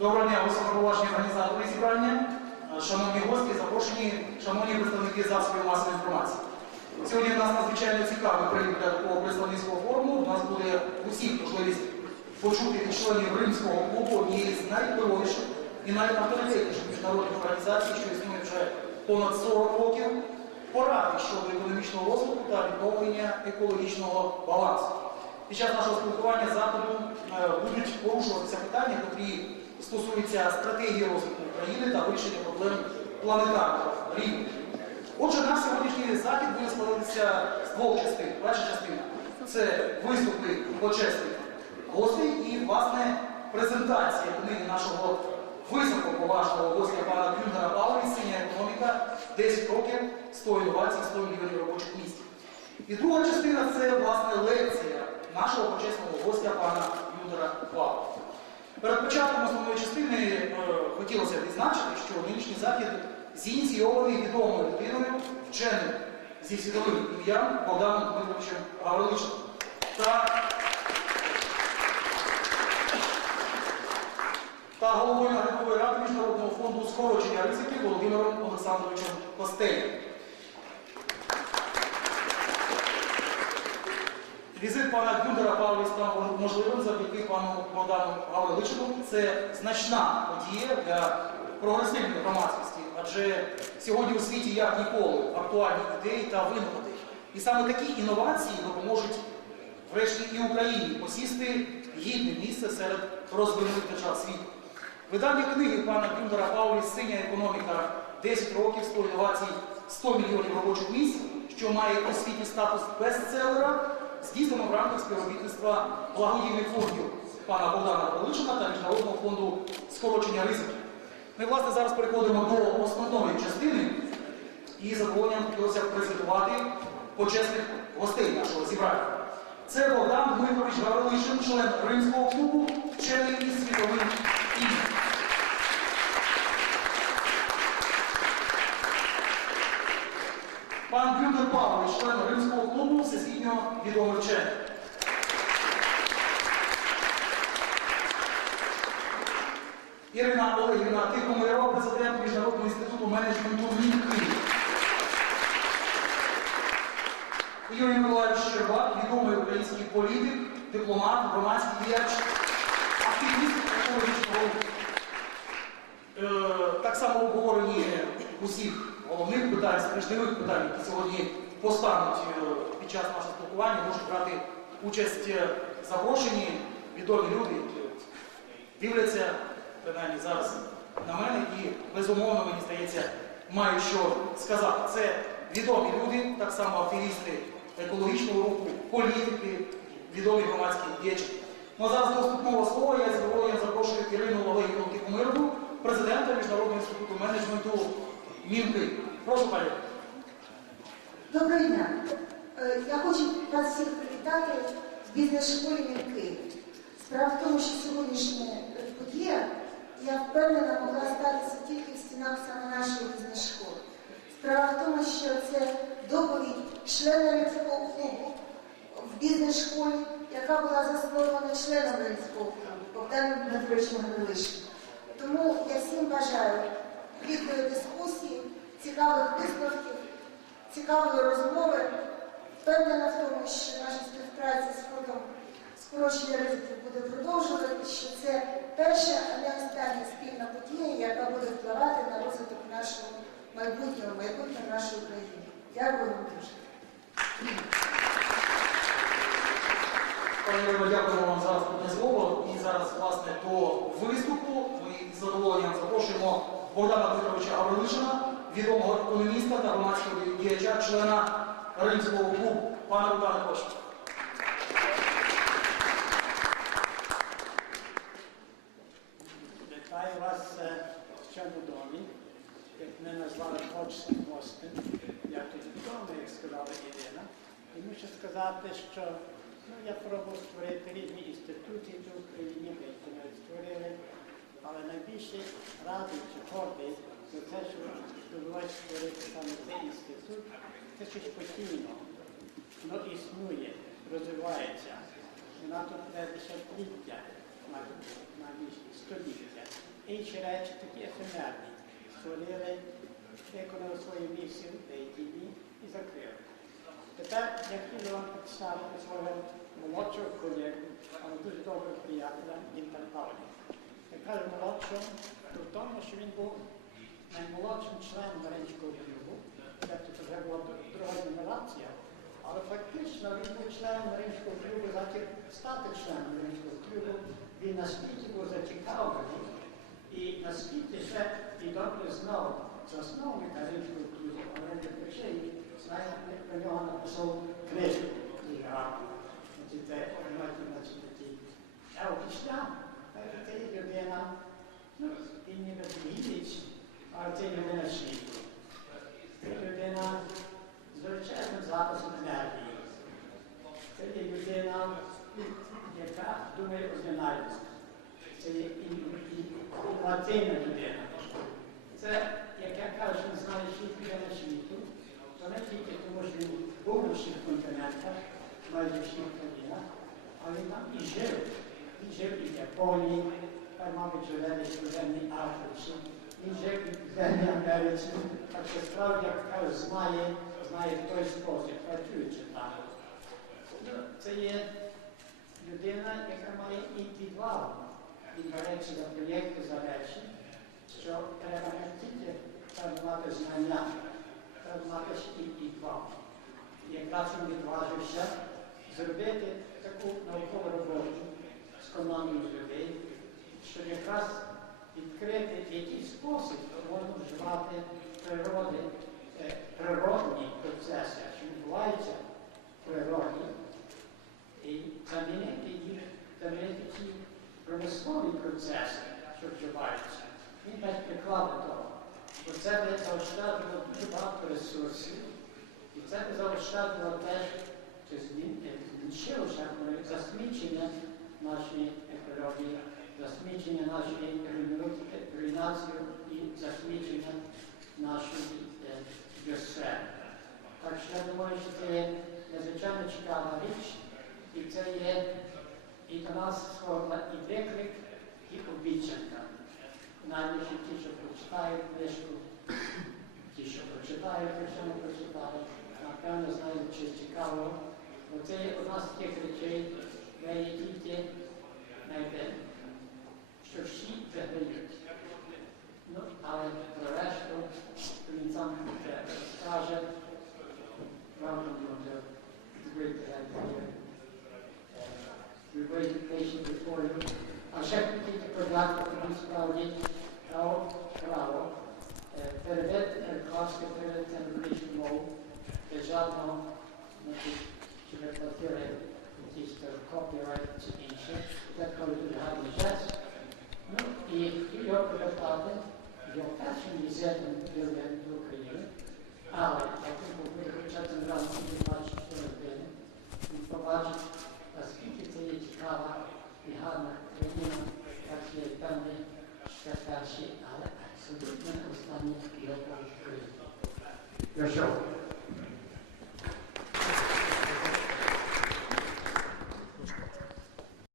Доброго дня, високоповажні організатори зібрання, е, шановні гості, запрошені, шановні представники засобів масової інформації. Сьогодні у нас надзвичайно цікавий для такого представницького форуму. У нас буде усіх можливість почути від членів Римського клубу однієї з найвпливовіших і найавторитетніших міжнародних організацій, що існує вже понад 40 років, поради щодо економічного розвитку та відновлення екологічного балансу. Під час нашого спілкування заходу е, будуть порушуватися питання, які стосуються стратегії розвитку України та вирішення проблем планетарного рівня. Отже, наш сьогоднішній захід буде складатися з двох частин. Перша частина це виступи почесних гостей і, власне, презентація книги нашого високоповажного гостя пана Бюндера Павлові «Синя економіка. 10 років, 100 інновацій, 100 мільйонів робочих місць. І друга частина це, власне, лекція нашого почесного гостя пана Бюндера Павлова. Перед початком основної частини е, хотілося відзначити, що нинішній захід зініційований відомою людиною, вченим зі світовим ім'ям Богданом Дмитровичем Гавриличем та, та головою наглядової ради Міжнародного фонду скорочення ризиків Володимиром Олександровичем Костелем. Візит пана Гюндера Павлі став можливим завдяки пану Богдану Гавриличину. Це значна подія для прогресивної громадськості, адже сьогодні у світі як ніколи актуальні ідеї та винаходи. І саме такі інновації допоможуть врешті і Україні посісти гідне місце серед розвинених держав світу. Видання книги пана Гюндера Паулі Синя економіка 10 років 100 інновацій, 100 мільйонів робочих місць, що має у світі статус бестселера, здійснено в рамках співробітництва благодійних фондів пана Богдана Павличина та Міжнародного фонду скорочення ризиків. Ми, власне, зараз переходимо до основної частини і задоволенням хотілося презентувати почесних гостей нашого зібрання. Це Богдан Дмитрович Гаврилишин, член Римського клубу, вчений із світовим ім'ям. Пан Бюндер Павлович, член Римського клубу, всесвітньо відомий вчений. Ірина Олегівна Тихомирова, президент Міжнародного інституту менеджменту Київ. Юрій Миколаївич Щербак, відомий український політик, дипломат, громадський діяч, активіст екологічного. Е, Так само обговорені усіх питань, страждливих питань, які сьогодні постануть е, під час нашого спілкування, можуть брати участь е, запрошені відомі люди, які дивляться принаймні зараз на мене і безумовно, мені здається, маю що сказати. Це відомі люди, так само активісти екологічного руху, політики, відомі громадські діячі. Ну зараз до вступного слова я з задоволенням запрошую Ірину Олегівну Тихомирову, президента Міжнародного інституту менеджменту МінКи. Прошу пані. Доброго дня. Е, Я хочу вас всіх привітати з бізнес-школі Мінки. Справа в тому, що сьогоднішня подія, я впевнена, могла статися тільки в стінах саме нашої бізнес-школи. Справа в тому, що це доповідь члена Римського клубу в бізнес-школі, яка була заснована членом Римського клубу Богданом Дмитровичем Гаврилишиним. Тому я всім бажаю плідної цікавої розмови. Впевнена в тому, що наша співпраця з фондом скорочення ризиків буде продовжувати, що це перша, а не остання спільна подія, яка буде впливати на розвиток нашого майбутнього, майбутнього нашої країни. Дякую вам дуже. Пані дякуємо вам за наступне слово. І зараз, власне, до виступу ми з задоволенням запрошуємо Богдана Дмитровича Гаврилишина, відомого економіста та громадського діяча, члена Римського клубу. Пане Богдане, прошу. Вітаю вас е, в цьому домі, як мене назвали почтом гостем. Я тут вдома, як сказала Ірина. І мушу сказати, що ну, я пробував створити різні інституції в Україні, ми їх навіть створили, але найбільше радий чи за те, що довелося створити саме цей інститут. Це щось постійно, воно існує, розвивається. Вона тут не десятиліття, навіть століття. інші речі такі ефемерні. Створили, виконали свою місію деякі дні і закрили. Тепер я хотів вам представити свого молодшого колегу, але дуже доброго приятеля Інтер Павлі. Я кажу молодшого, в тому, що він був наймолодшим членом Маринського клубу, тобто це вже була друга генерація, але фактично він був членом Маринського клубу, затім стати членом Маринського клубу, він наскільки був зацікавлений і наскільки ще і добре знав засновника Римського клубу, але не причини, знає, про нього написав книжку дуже гарно. але це людина світу. Це людина з величезним запасом енергії. Це є людина, яка думає оригінально. Це є інноваційна людина. Це, як я кажу, він знає світ людина світу, то не тільки тому, що він був на всіх континентах, майже всіх країнах, але він там і жив. Він жив і в Японії, та, мабуть, живе десь в Південній Африці. Він жив і в Південній Америці, так що справді, як кажу, знає, знає той спосіб, працюючи там. Ну, Це є людина, яка має індивідуал. Він береться за проєкти, за речі, що треба не тільки мати знання, треба мати ще індивідуал. Якраз він відважився зробити таку наукову роботу з командою людей, щоб якраз відкрити, в який спосіб можна вживати природи, е, природні процеси, що відбуваються в природі, і замінити їх, замінити ті промислові процеси, що вживаються. Він дасть приклади того. Бо це би заощадило дуже багато ресурсів, і це би заощадило теж, чи зміншило ще засмічення нашої екології, засмічення нашої руйнації і засмічення нашої е, біосфери. Так що я думаю, що це є надзвичайно цікава річ, і це є і до нас сформа і виклик, і обіцянка. Навіть ті, що прочитають книжку, ті, що прочитають, якщо не прочитали, напевно знають, чи цікаво. Бо це є одна з тих речей, де є тільки, знаєте, Ceci technique. No, ale resztę wyliczamy te staże. Welcome to het to you. We you. Als je niet verlaat op de to niet, nou, vrouwen, per wet en gastgeveerd en richting moet ik je is de copyright inzicht, Het kan je Ну і хотів його привітати його першим візитом до України. Але як він буде почати зранку, він бачить, що родини, він побачить, наскільки це є цікава і гарна країна, так є певний, що перший,